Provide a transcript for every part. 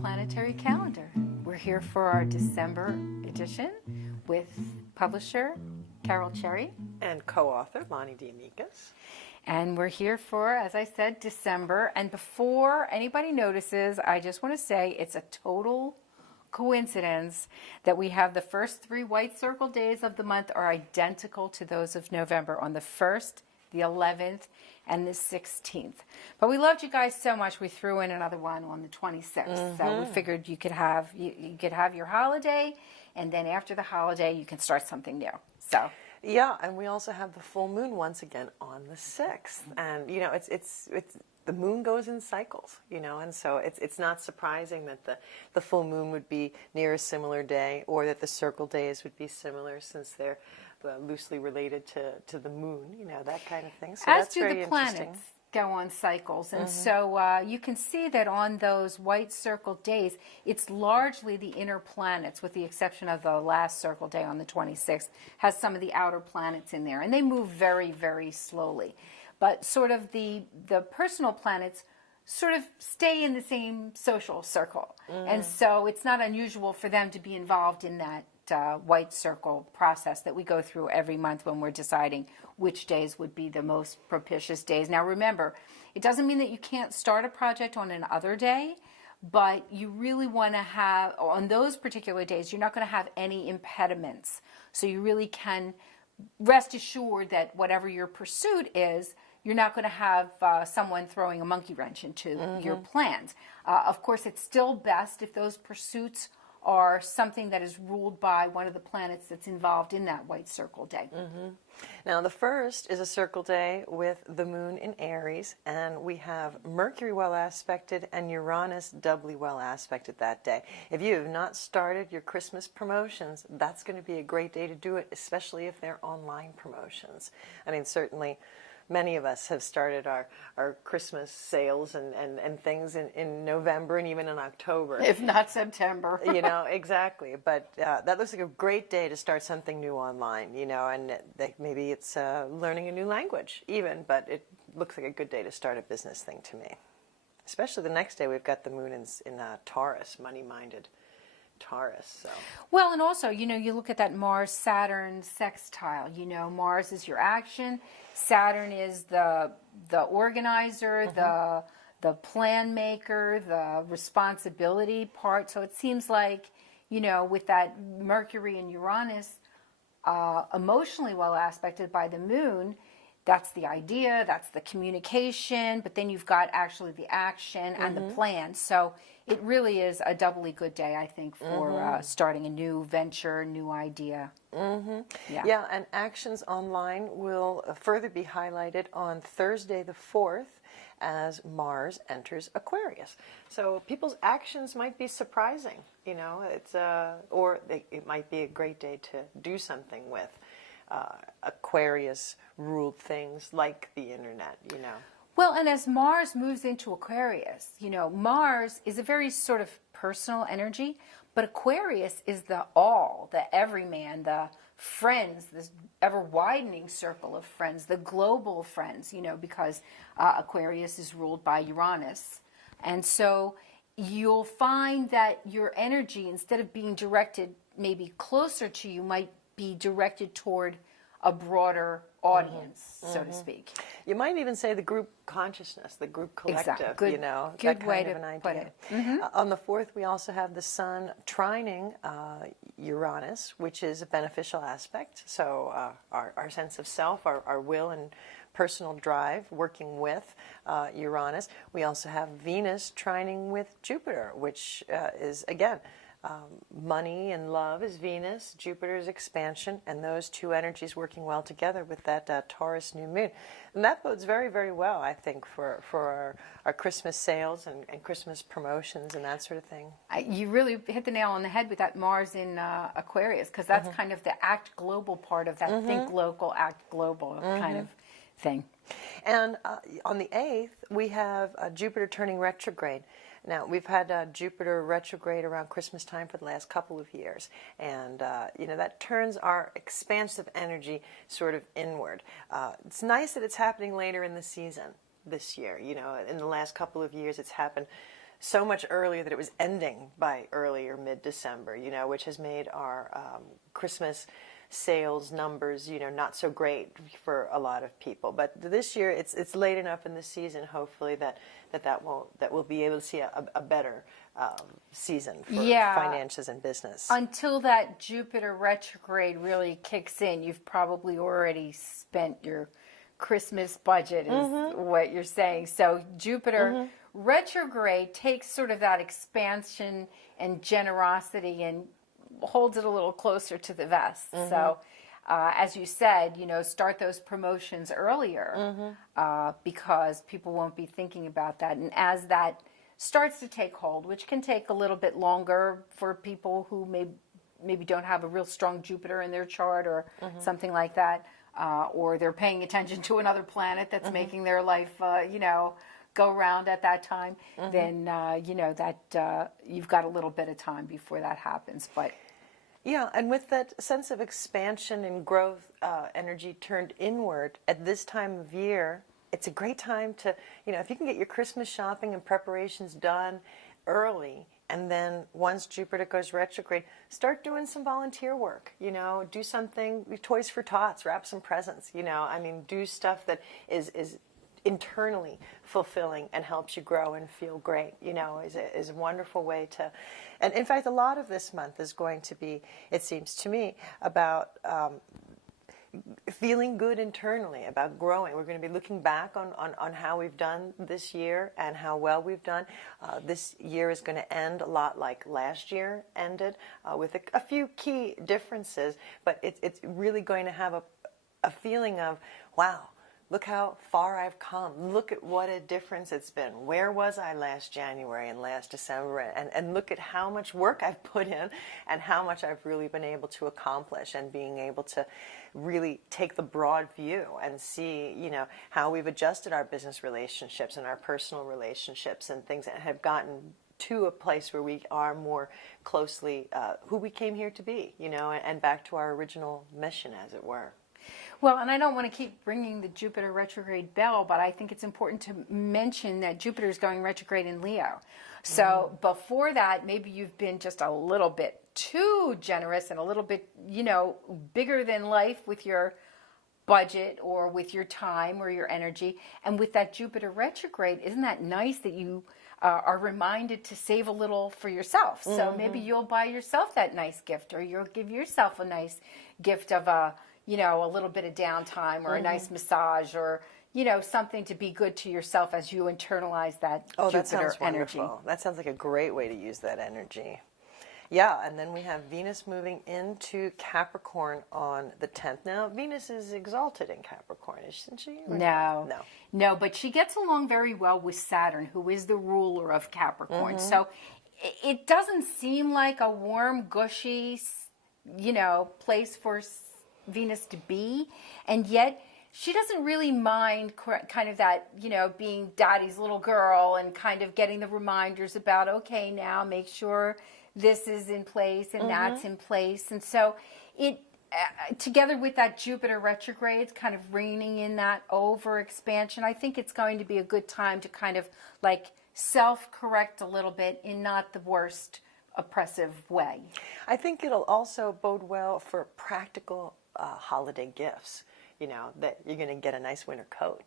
Planetary calendar. We're here for our December edition with publisher Carol Cherry. And co-author Lonnie D'Amicus. And we're here for, as I said, December. And before anybody notices, I just want to say it's a total coincidence that we have the first 3 white circle days of the month are identical to those of November on the 1st, the 11th, and the 16th. But we loved you guys so much, we threw in another one on the 26th. So we figured you could have your holiday, and then after the holiday, you can start something new. So. Yeah, and we also have the full moon once again on the 6th. And, you know, it's the moon goes in cycles, you know, and so it's not surprising that the full moon would be near a similar day, or that the circle days would be similar, since they're loosely related to the moon, you know, that kind of thing. So As that's do very the planets interesting. go on cycles. And so you can see that on those white circle days, it's largely the inner planets, with the exception of the last circle day on the 26th, has some of the outer planets in there. And they move very, very slowly. But sort of the personal planets sort of stay in the same social circle. And so it's not unusual for them to be involved in that white circle process that we go through every month when we're deciding which days would be the most propitious days. Now remember, it doesn't mean that you can't start a project on another day, but you really want to have, on those particular days, you're not going to have any impediments. So you really can rest assured that whatever your pursuit is, you're not going to have someone throwing a monkey wrench into your plans. Of course, it's still best if those pursuits are something that is ruled by one of the planets that's involved in that white circle day. Now, the 1st is a circle day with the moon in Aries, and we have Mercury well aspected and Uranus doubly well aspected that day. If you have not started your Christmas promotions, that's going to be a great day to do it, especially if they're online promotions. I mean, certainly many of us have started our Christmas sales and things in November and even in October. If not September. You know, exactly. But that looks like a great day to start something new online, you know, and maybe it's learning a new language even, but it looks like a good day to start a business thing to me. Especially the next day, we've got the moon in Taurus, money-minded Taurus. So. Well, and also, you know, you look at that Mars-Saturn sextile. You know, Mars is your action. Saturn is the organizer, the plan maker, the responsibility part. So it seems like, you know, with that Mercury and Uranus emotionally well aspected by the moon, that's the idea, that's the communication, but then you've got actually the action and the plan. So it really is a doubly good day, I think, for starting a new venture, new idea. Yeah, and actions online will further be highlighted on Thursday the 4th as Mars enters Aquarius. So people's actions might be surprising, you know, it might be a great day to do something with. Aquarius ruled things like the internet, you know. Well, and as Mars moves into Aquarius, you know, Mars is a very sort of personal energy, but Aquarius is the all, the everyman, the friends, this ever-widening circle of friends, the global friends, you know, because Aquarius is ruled by Uranus. And so you'll find that your energy, instead of being directed maybe closer to you, might be directed toward a broader audience, so to speak. You might even say the group consciousness, the group collective, exactly. Good, you know, good that way kind of to an idea. put it. On the 4th, we also have the Sun trining Uranus, which is a beneficial aspect. So our sense of self, our will and personal drive working with Uranus. We also have Venus trining with Jupiter, which is, again, money and love is Venus, Jupiter's expansion, and those two energies working well together with that Taurus new moon. And that bodes very, very well, I think, for our Christmas sales and Christmas promotions and that sort of thing. You really hit the nail on the head with that Mars in Aquarius, because that's kind of the act global part of that think local, act global kind of thing. And on the 8th, we have Jupiter turning retrograde. Now, we've had Jupiter retrograde around Christmas time for the last couple of years, and you know, that turns our expansive energy sort of inward. It's nice that it's happening later in the season this year. You know, in the last couple of years, it's happened so much earlier that it was ending by early or mid-December, which has made our Christmas sales numbers, not so great for a lot of people. But this year, it's late enough in the season, hopefully, that we'll be able to see a better season for finances and business. Until that Jupiter retrograde really kicks in, you've probably already spent your Christmas budget, is what you're saying. So Jupiter retrograde takes sort of that expansion and generosity and holds it a little closer to the vest. So as you said, start those promotions earlier because people won't be thinking about that. And as that starts to take hold, which can take a little bit longer for people who maybe don't have a real strong Jupiter in their chart or something like that, or they're paying attention to another planet that's making their life, go around at that time, then, that you've got a little bit of time before that happens. But yeah, and with that sense of expansion and growth energy turned inward at this time of year, it's a great time to, if you can get your Christmas shopping and preparations done early, and then once Jupiter goes retrograde, start doing some volunteer work, do something, Toys for Tots, wrap some presents, do stuff that is internally fulfilling and helps you grow and feel great, is a wonderful way to, and in fact, a lot of this month is going to be, it seems to me, about feeling good internally, about growing. We're going to be looking back on how we've done this year and how well we've done. This year is going to end a lot like last year ended, with a few key differences, but it's really going to have a feeling of, wow, look how far I've come. Look at what a difference it's been. Where was I last January and last December? And look at how much work I've put in and how much I've really been able to accomplish, and being able to really take the broad view and see, how we've adjusted our business relationships and our personal relationships and things that have gotten to a place where we are more closely who we came here to be, and back to our original mission, as it were. Well, and I don't want to keep bringing the Jupiter retrograde bell, but I think it's important to mention that Jupiter is going retrograde in Leo. So before that, maybe you've been just a little bit too generous and a little bit, bigger than life with your budget or with your time or your energy. And with that Jupiter retrograde, isn't that nice that you are reminded to save a little for yourself? So maybe you'll buy yourself that nice gift, or you'll give yourself a nice gift of a little bit of downtime, or a nice massage, or, something to be good to yourself as you internalize that Jupiter that sounds energy. Wonderful. That sounds like a great way to use that energy. Yeah, and then we have Venus moving into Capricorn on the 10th. Now, Venus is exalted in Capricorn, isn't she? No, but she gets along very well with Saturn, who is the ruler of Capricorn. So it doesn't seem like a warm, gushy, place for Venus to be, and yet she doesn't really mind kind of that, being daddy's little girl and kind of getting the reminders about, okay, now make sure this is in place and that's in place. And so it, together with that Jupiter retrograde, kind of reining in that over expansion, I think it's going to be a good time to kind of like self-correct a little bit in not the worst oppressive way. I think it'll also bode well for practical holiday gifts, that you're going to get a nice winter coat.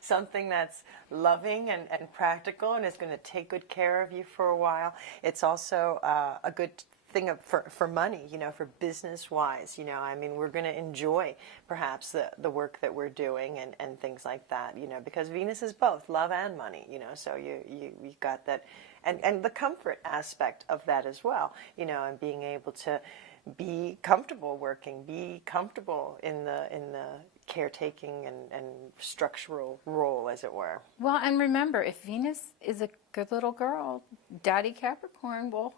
Something that's loving and practical and is going to take good care of you for a while. It's also a good thing for money, for business-wise. We're going to enjoy perhaps the work that we're doing and things like that, because Venus is both love and money, so you got that. And the comfort aspect of that as well, and being able to be comfortable working, be comfortable in the caretaking and structural role, as it were. Well, and remember, if Venus is a good little girl, Daddy Capricorn will,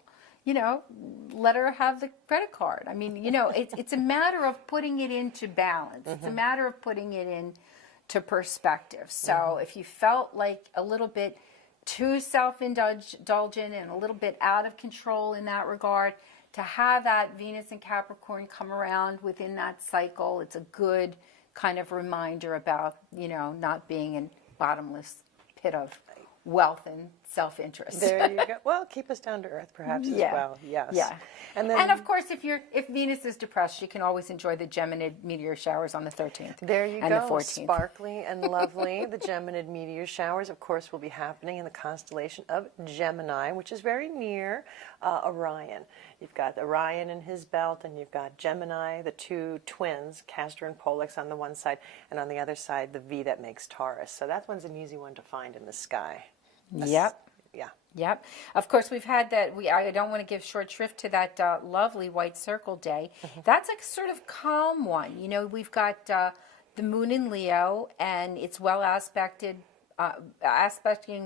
let her have the credit card. It's a matter of putting it into balance. It's a matter of putting it into perspective. So if you felt like a little bit too self-indulgent and a little bit out of control in that regard, to have that Venus and Capricorn come around within that cycle, it's a good kind of reminder about, not being in bottomless pit of wealth and self-interest. There you go. Well, keep us down to earth, perhaps, as well. Yes. Yeah. And then, and of course, if Venus is depressed, she can always enjoy the Geminid meteor showers on the 13th. There you and go. the 14th. Sparkly and lovely. The Geminid meteor showers, of course, will be happening in the constellation of Gemini, which is very near Orion. You've got Orion in his belt, and you've got Gemini, the two twins, Castor and Pollux on the one side, and on the other side, the V that makes Taurus. So that one's an easy one to find in the sky. Yep. Yeah. Yep. Of course, we've had that. I don't want to give short shrift to that lovely white circle day. That's a sort of calm one. You know, we've got the moon in Leo, and it's well aspecting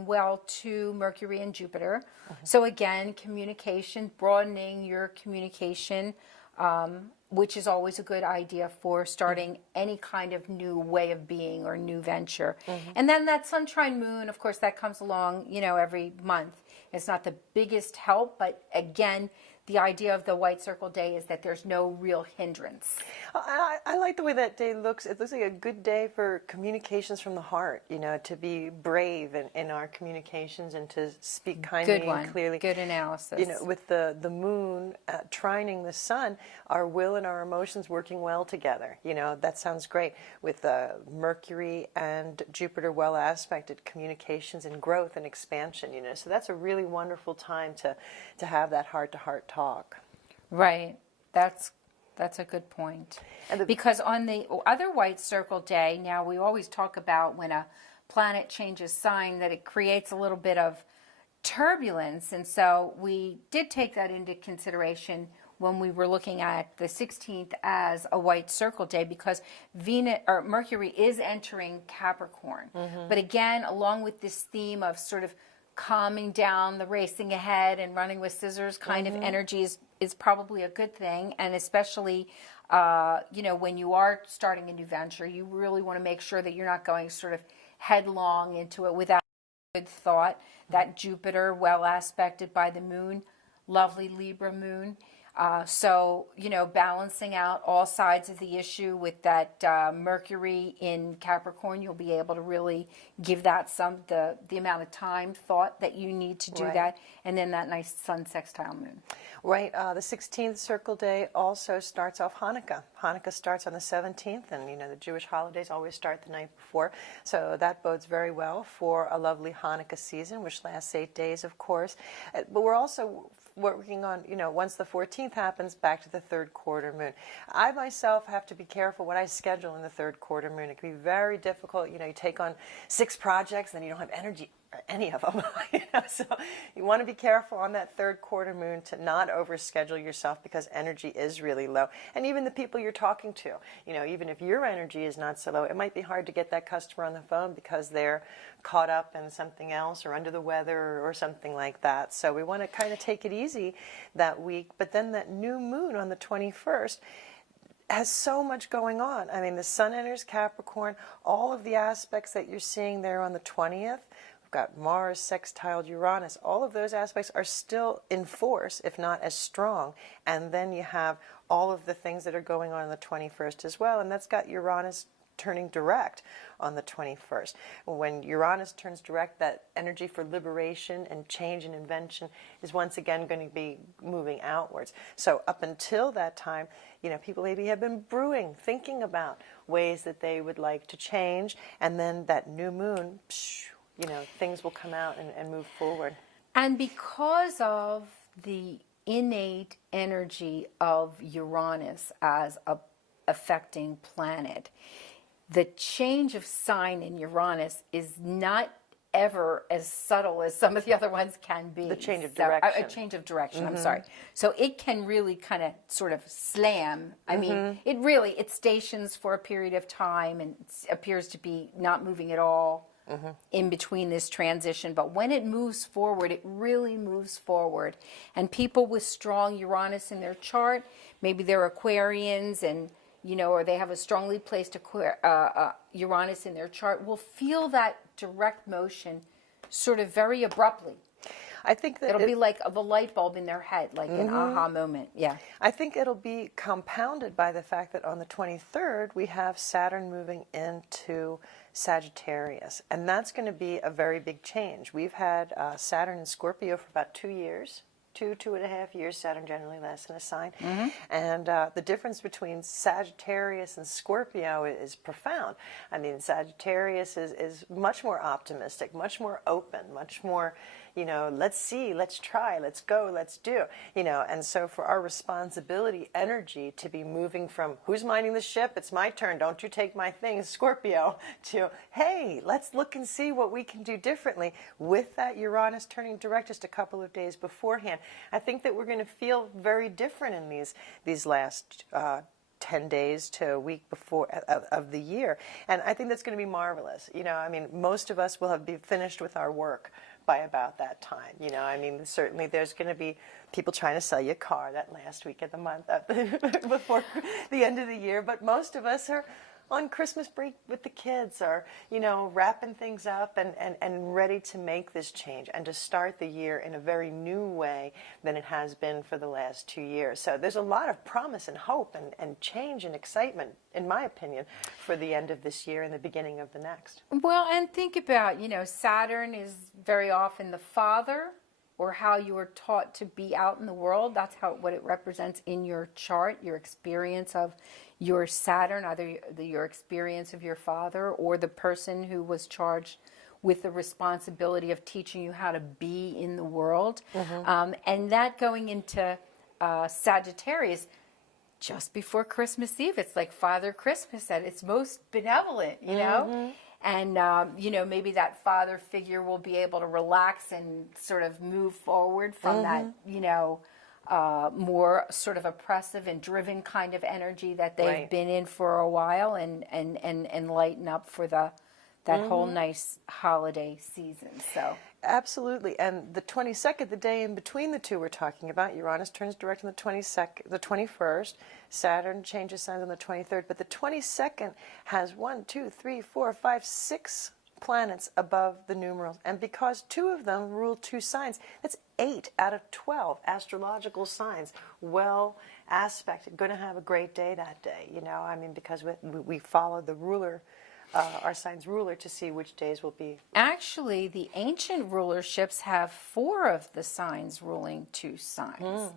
well to Mercury and Jupiter. So again, communication, broadening your communication, which is always a good idea for starting any kind of new way of being or new venture. And then that sunshine moon, of course, that comes along, you know, every month. It's not the biggest help, but again, the idea of the white circle day is that there's no real hindrance. I like the way that day looks. It looks like a good day for communications from the heart, you know, to be brave in our communications and to speak kindly and clearly. Good analysis. You know, with the moon trining the sun, our will and our emotions working well together. You know, that sounds great. With Mercury and Jupiter well aspected, communications and growth and expansion, you know. So that's a really wonderful time to have that heart-to-heart talk. Right. That's a good point. Because on the other white circle day, now we always talk about when a planet changes sign that it creates a little bit of turbulence. And so we did take that into consideration when we were looking at the 16th as a white circle day, because Mercury is entering Capricorn. But again, along with this theme of sort of calming down, the racing ahead and running with scissors kind of energy is probably a good thing. And especially, you know, when you are starting a new venture, you really want to make sure that you're not going sort of headlong into it without good thought. That Jupiter, well aspected by the moon, lovely Libra moon. So, you know, balancing out all sides of the issue with that Mercury in Capricorn, you'll be able to really give that the amount of time, thought that you need to do that. And then that nice sun sextile moon. Right. The 16th circle day also starts off Hanukkah. Hanukkah starts on the 17th, and, you know, the Jewish holidays always start the night before. So that bodes very well for a lovely Hanukkah season, which lasts 8 days, of course. But we're also working on, you know, once the 14th happens, back to the third quarter moon. I myself have to be careful what I schedule in the third quarter moon. It can be very difficult. You know, you take on 6 projects, then you don't have energy for any of them. You know, so you want to be careful on that third quarter moon to not overschedule yourself, because energy is really low. And even the people you're talking to, you know, even if your energy is not so low, it might be hard to get that customer on the phone because they're caught up in something else or under the weather or something like that. So we want to kind of take it easy that week. But then that new moon on the 21st has so much going on. I mean, the sun enters Capricorn, all of the aspects that you're seeing there on the 20th. We've got Mars sextiled Uranus. All of those aspects are still in force, if not as strong. And then you have all of the things that are going on the 21st as well. And that's got Uranus turning direct on the 21st. When Uranus turns direct, that energy for liberation and change and invention is once again going to be moving outwards. So up until that time, you know, people maybe have been brewing, thinking about ways that they would like to change, and then that new moon, you know, things will come out and move forward. And because of the innate energy of Uranus as a affecting planet, the change of sign in Uranus is not ever as subtle as some of the other ones can be. The change of direction. A change of direction, I'm sorry. So it can really kind of sort of slam. I mean, it stations for a period of time and appears to be not moving at all in between this transition. But when it moves forward, it really moves forward. And people with strong Uranus in their chart, maybe they're Aquarians and, you know, or they have a strongly placed Uranus in their chart, will feel that direct motion sort of very abruptly. I think that It'll be like the light bulb in their head, like an aha moment. Yeah. I think it'll be compounded by the fact that on the 23rd we have Saturn moving into Sagittarius, and that's going to be a very big change. We've had Saturn in Scorpio for about 2 years. 2.5 years. Saturn generally lasts in a sign. And the difference between Sagittarius and Scorpio is profound. I mean, Sagittarius is much more optimistic, much more open, much more, let's see, let's try, let's go, let's do, and so for our responsibility energy to be moving from who's minding the ship, it's my turn, don't you take my things, Scorpio, to hey, let's look and see what we can do differently with that Uranus turning direct just a couple of days beforehand. I think that we're going to feel very different in these last 10 days to a week before of the year. And I think that's going to be marvelous. I mean, most of us will have been finished with our work by about that time. I mean, certainly there's going to be people trying to sell you a car that last week of the month before the end of the year. But most of us are on Christmas break with the kids, or, wrapping things up and ready to make this change and to start the year in a very new way than it has been for the last 2 years. So there's a lot of promise and hope and change and excitement, in my opinion, for the end of this year and the beginning of the next. Well, and think about, Saturn is very often the father, or how you were taught to be out in the world. That's what it represents in your chart, your experience of your Saturn, either your experience of your father or the person who was charged with the responsibility of teaching you how to be in the world. And that going into Sagittarius, just before Christmas Eve, it's like Father Christmas at its most benevolent, And, maybe that father figure will be able to relax and sort of move forward from that, more sort of oppressive and driven kind of energy that they've been in for a while, and lighten up for that whole nice holiday season. So absolutely. And the 22nd, the day in between the two we're talking about, Uranus turns direct on the 21st. Saturn changes signs on the 23rd. But the 22nd has 6 planets above the numerals. And because 2 of them rule 2 signs, that's 8 out of 12 astrological signs. Well aspected, going to have a great day that day, I mean, because we follow the ruler, our sign's ruler, to see which days will be. Actually, the ancient rulerships have 4 of the signs ruling 2 signs.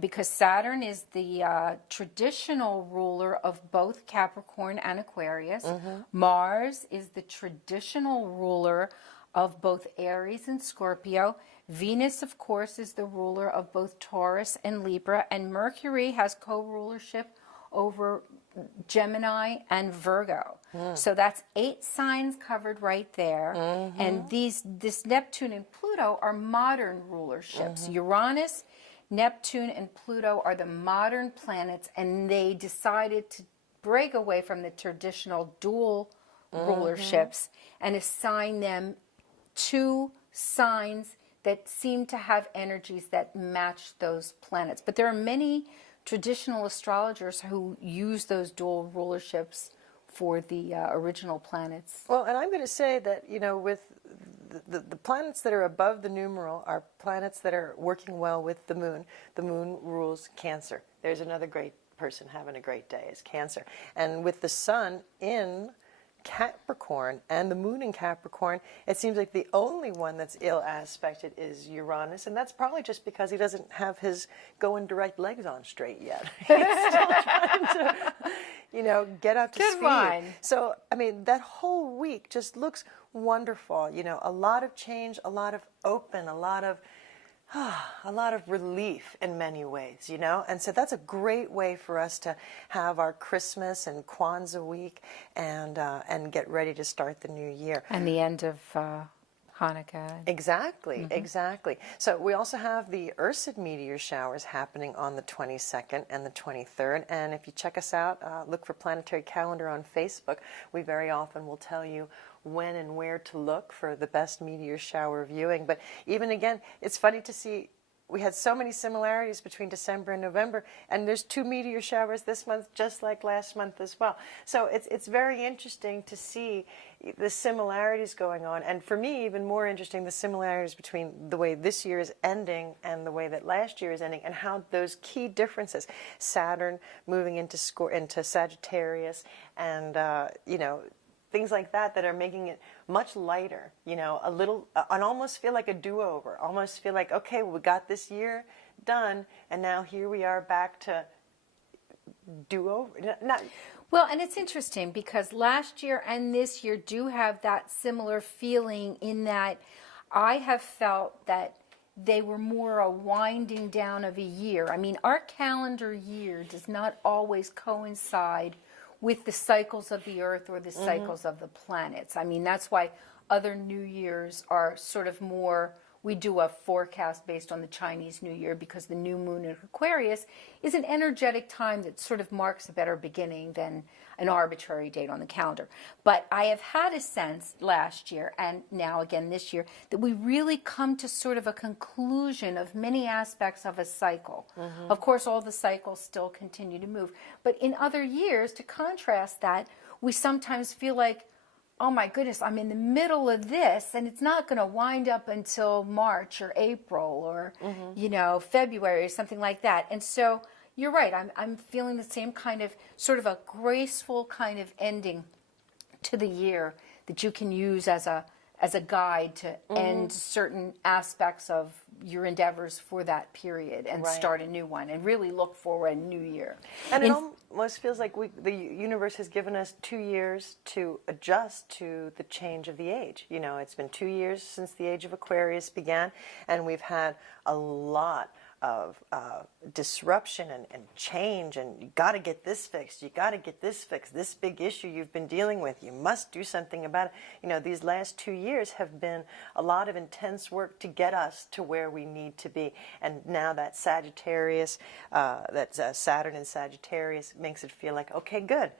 Because Saturn is the traditional ruler of both Capricorn and Aquarius. Mars is the traditional ruler of both Aries and Scorpio. Venus, of course, is the ruler of both Taurus and Libra. And Mercury has co-rulership over Gemini and Virgo. So that's 8 signs covered right there. And this Neptune and Pluto are modern rulerships. Uranus, Neptune, and Pluto are the modern planets, and they decided to break away from the traditional dual rulerships and assign them 2 signs that seem to have energies that match those planets. But there are many traditional astrologers who use those dual rulerships for the original planets. Well, and I'm going to say that, with the planets that are above the numeral are planets that are working well with the moon. The moon rules Cancer. There's another great person having a great day, is Cancer. And with the sun in Capricorn and the moon in Capricorn, it seems like the only one that's ill aspected is Uranus, and that's probably just because he doesn't have his going direct legs on straight yet. He's still trying to, get up to Good speed. one. So, I mean, that whole week just looks wonderful. A lot of change, a lot of open, a lot of relief in many ways, and so that's a great way for us to have our Christmas and Kwanzaa week and get ready to start the new year. And the end of Hanukkah. Exactly, exactly. So we also have the Ursid meteor showers happening on the 22nd and the 23rd. And if you check us out, look for Planetary Calendar on Facebook. We very often will tell you when and where to look for the best meteor shower viewing. But even again, it's funny to see, we had so many similarities between December and November, and there's 2 meteor showers this month, just like last month as well. So it's very interesting to see, the similarities going on, and for me, even more interesting, the similarities between the way this year is ending and the way that last year is ending, and how those key differences, Saturn moving into Sagittarius, and things like that are making it much lighter, a little, and almost feel like a do-over, almost feel like, okay, we got this year done, and now here we are back to do-over. Well, and it's interesting because last year and this year do have that similar feeling, in that I have felt that they were more a winding down of a year. I mean, our calendar year does not always coincide with the cycles of the Earth or the cycles of the planets. I mean, that's why other New Years are sort of more, we do a forecast based on the Chinese New Year, because the new moon in Aquarius is an energetic time that sort of marks a better beginning than an arbitrary date on the calendar. But I have had a sense last year, and now again this year, that we really come to sort of a conclusion of many aspects of a cycle. Of course, all the cycles still continue to move. But in other years, to contrast that, we sometimes feel like, oh my goodness, I'm in the middle of this, and it's not going to wind up until March or April or, February or something like that. And so you're right, I'm feeling the same kind of, sort of a graceful kind of ending to the year that you can use as a guide to end certain aspects of your endeavors for that period, and start a new one, and really look forward a new year. And it almost feels like the universe has given us 2 years to adjust to the change of the age. It's been 2 years since the age of Aquarius began, and we've had a lot of disruption and change, and you got to get this fixed, you got to get this fixed, this big issue you've been dealing with, you must do something about it. These last 2 years have been a lot of intense work to get us to where we need to be, and now that Sagittarius, Saturn in Sagittarius makes it feel like, okay, good.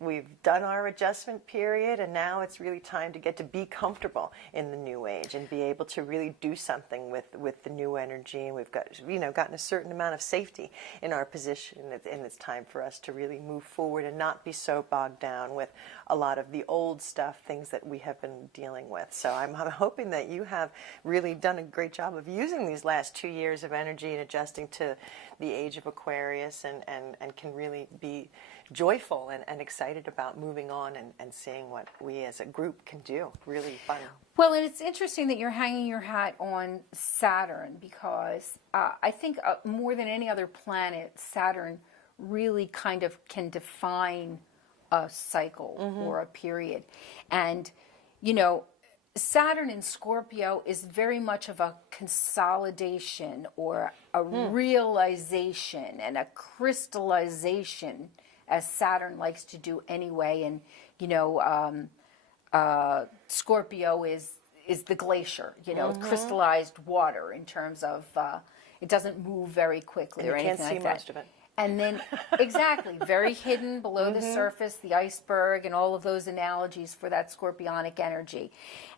We've done our adjustment period, and now it's really time to get to be comfortable in the new age and be able to really do something with the new energy. And we've got gotten a certain amount of safety in our position, and it's time for us to really move forward and not be so bogged down with a lot of the old stuff, things that we have been dealing with. So I'm hoping that you have really done a great job of using these last 2 years of energy and adjusting to the age of Aquarius, and can really be joyful and excited about moving on and seeing what we as a group can do. Really fun. Well, and it's interesting that you're hanging your hat on Saturn, because I think more than any other planet, Saturn really kind of can define a cycle or a period. And, Saturn in Scorpio is very much of a consolidation or a realization and a crystallization, as Saturn likes to do anyway. And, Scorpio is the glacier, crystallized water, in terms of it doesn't move very quickly, or anything like that. You can't see most of it. And then, exactly, very hidden below the surface, the iceberg, and all of those analogies for that scorpionic energy.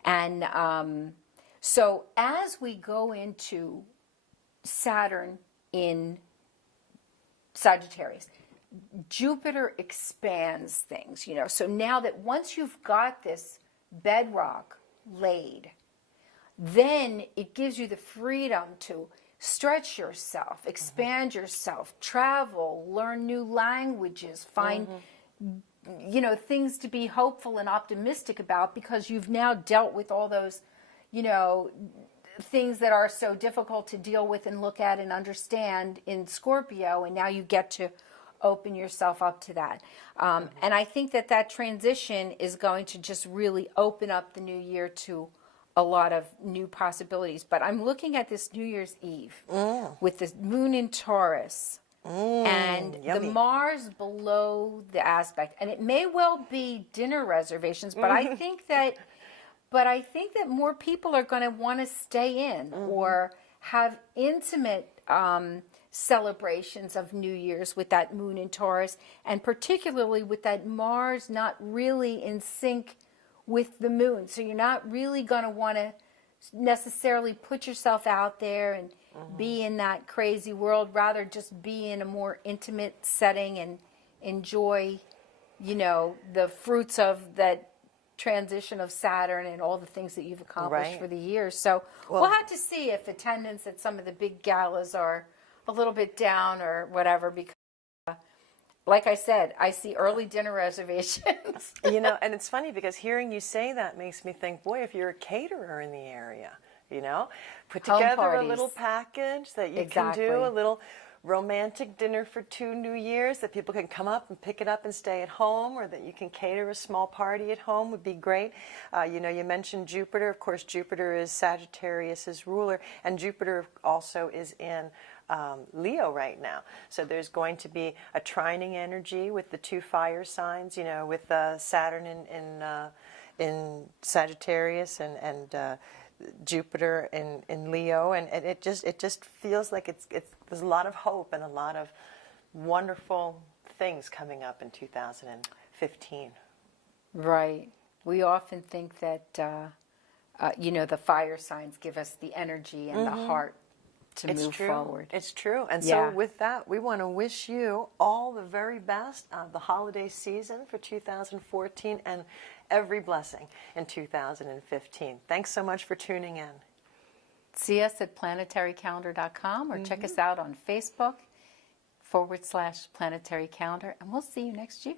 And so as we go into Saturn in Sagittarius, Jupiter expands things, So now that once you've got this bedrock laid, then it gives you the freedom to stretch yourself, expand yourself, travel, learn new languages, find, things to be hopeful and optimistic about, because you've now dealt with all those, things that are so difficult to deal with and look at and understand in Scorpio, and now you get to open yourself up to that. And I think that transition is going to just really open up the new year to a lot of new possibilities. But I'm looking at this New Year's Eve with the moon in Taurus and yummy. the Mars below the aspect. And it may well be dinner reservations, but I think that more people are going to want to stay in or have intimate celebrations of New Year's with that moon in Taurus, and particularly with that Mars not really in sync with the moon. So you're not really going to want to necessarily put yourself out there and be in that crazy world, rather just be in a more intimate setting and enjoy, the fruits of that transition of Saturn and all the things that you've accomplished Right. for the year. So Well- we'll have to see if attendance at some of the big galas are a little bit down or whatever, because like I said, I see early dinner reservations. You know, and it's funny because hearing you say that makes me think, boy, if you're a caterer in the area, you know, put Home together a parties. little package that you Exactly. can do, a little romantic dinner for 2 New Years that people can come up and pick it up and stay at home, or that you can cater a small party at home would be great. You know, you mentioned Jupiter. Of course, Jupiter is Sagittarius's ruler, and Jupiter also is in Leo right now. So there's going to be a trining energy with the 2 fire signs, you know, with Saturn in Sagittarius and Jupiter in Leo, and it just feels like there's a lot of hope and a lot of wonderful things coming up in 2015. Right. We often think that, you know, the fire signs give us the energy and the heart to It's move true. forward. It's true. And Yeah. so with that, we want to wish you all the very best of the holiday season for 2014 and every blessing in 2015. Thanks so much for tuning in. See us at planetarycalendar.com or check us out on Facebook /Planetary Calendar, and we'll see you next year.